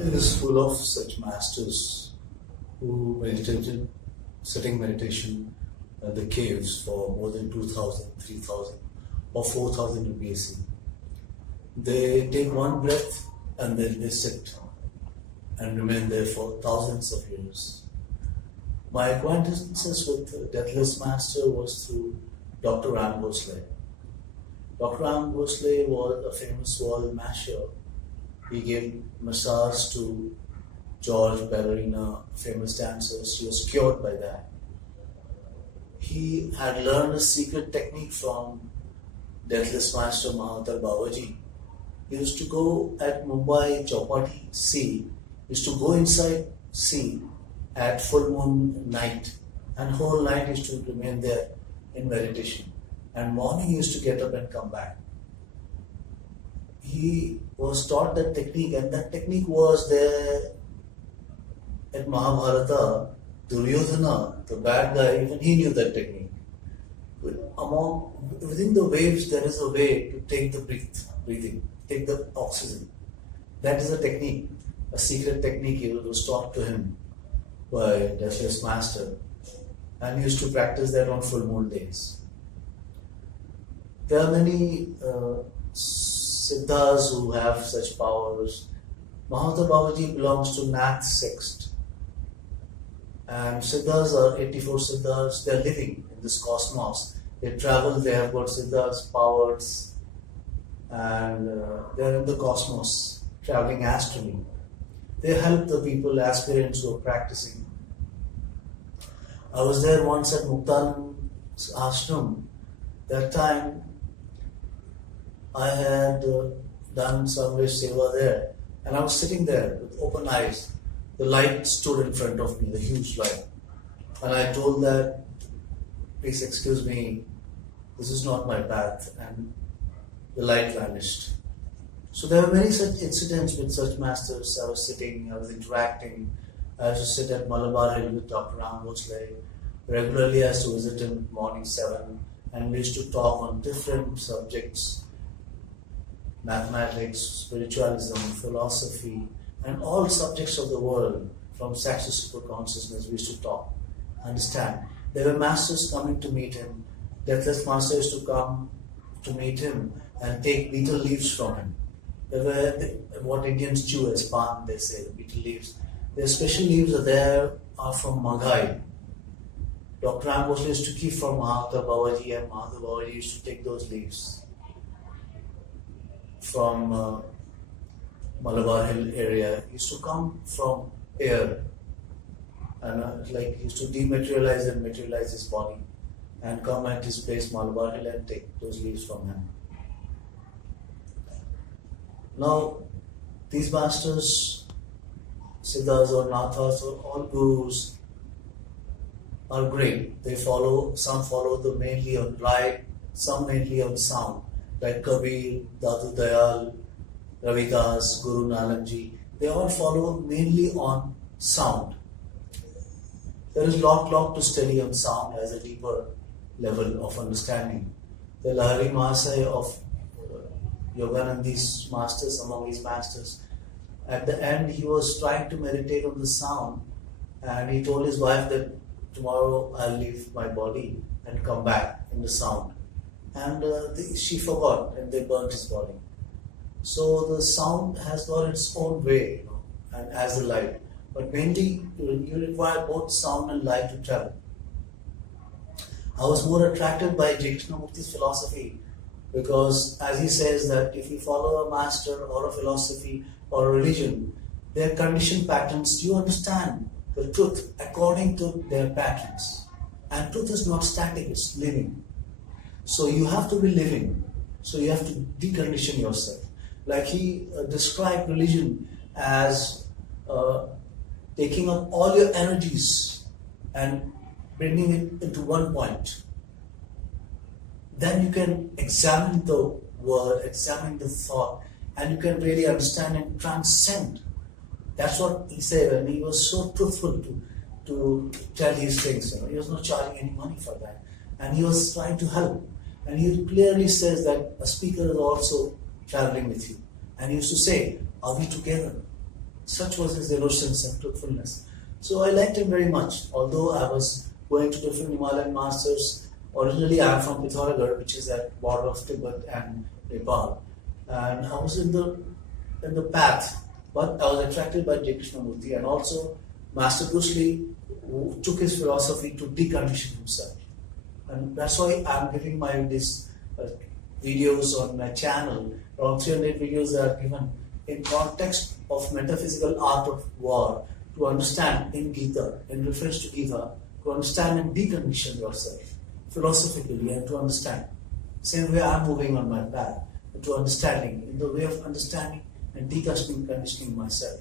It is full of such masters who meditated, sitting meditation at the caves for more than 2000, 3000 or 4000 BC. They take one breath and then they sit and remain there for thousands of years. My acquaintances with the Deathless Master was through Dr. Ram Bhosle. Dr. Ram Bhosle was a famous wall masher. He gave massage to George Ballerina, famous dancers. She was cured by that. He had learned a secret technique from Deathless Master Mahatar Babaji. He used to go at Mumbai Chowpatty Sea, used to go inside sea at full moon night, and whole night used to remain there in meditation. And morning he used to get up and come back. He was taught that technique, and that technique was there at Mahabharata. Duryodhana, the bad guy, even he knew that technique. Within the waves, there is a way to take the breathing, take the oxygen. That is a technique, a secret technique. It was taught to him by Deathless Master, and he used to practice that on full moon days. There are many Siddhas who have such powers. Mahatar Babaji belongs to Nath sext. And Siddhas are 84 Siddhas. They are living in this cosmos. They travel, they have got Siddhas, powers, and they are in the cosmos, traveling astrally. They help the people, aspirants who are practicing. I was there once at Muktanand's ashram. That time, I had done some seva there, and I was sitting there with open eyes. The light stood in front of me, the huge light, and I told that, please excuse me, this is not my path, and the light vanished. So there were many such incidents with such masters. I was sitting, I was interacting. I used to sit at Malabar Hill with Dr. Ram Bhosle. Regularly I used to visit him morning 7, and we used to talk on different subjects: mathematics, spiritualism, philosophy, and all subjects of the world, from sex to super consciousness. We used to talk, understand. There were masters coming to meet him. Deathless Master used to come to meet him and take betel leaves from him. There were what Indians chew as pan, they say, the betel leaves. The special leaves are from Maghai. Dr. Ram Bhosle used to keep from Mahatar Babaji, and Mahatar Babaji used to take those leaves from Malabar Hill area. He used to come from air, and he used to dematerialize and materialize his body and come at his place Malabar Hill and take those leaves from him. Now, these masters, Siddhas or Nathas or all gurus are great. Some follow mainly on light, some mainly on sound, like Kabir, Dadu Dayal, Ravidas, Guru Nanak Ji. They all follow mainly on sound. There is lot to study on sound as a deeper level of understanding. The Lahari Mahasaya of Yoganandi's masters, among his masters, at the end he was trying to meditate on the sound, and he told his wife that tomorrow I'll leave my body and come back in the sound. And she forgot, and they burnt his body. So the sound has got its own way, and as the light. But mainly you require both sound and light to travel. I was more attracted by Krishnamurti's philosophy, because as he says that if you follow a master or a philosophy or a religion, their conditioned patterns, you understand the truth according to their patterns. And truth is not static, it's living. So you have to be living. So you have to decondition yourself. Like he described religion as taking up all your energies and bringing it into one point. Then you can examine the word, examine the thought, and you can really understand and transcend. That's what he said, and he was so truthful to tell his things. He was not charging any money for that. And he was trying to help. And he clearly says that a speaker is also traveling with you. And he used to say, are we together? Such was his innocence and truthfulness. So I liked him very much. Although I was going to different Himalayan masters, originally I am from Pithoragarh, which is at border of Tibet and Nepal. And I was in the path, but I was attracted by J. Krishnamurti, and also Master Bruce Lee, who took his philosophy to decondition himself. And that's why I'm giving these videos on my channel. Around 300 videos that are given in context of metaphysical art of war, to understand in Gita, in reference to Gita, to understand and decondition yourself philosophically and to understand. Same way I'm moving on my path, to understanding, in the way of understanding and deconditioning myself.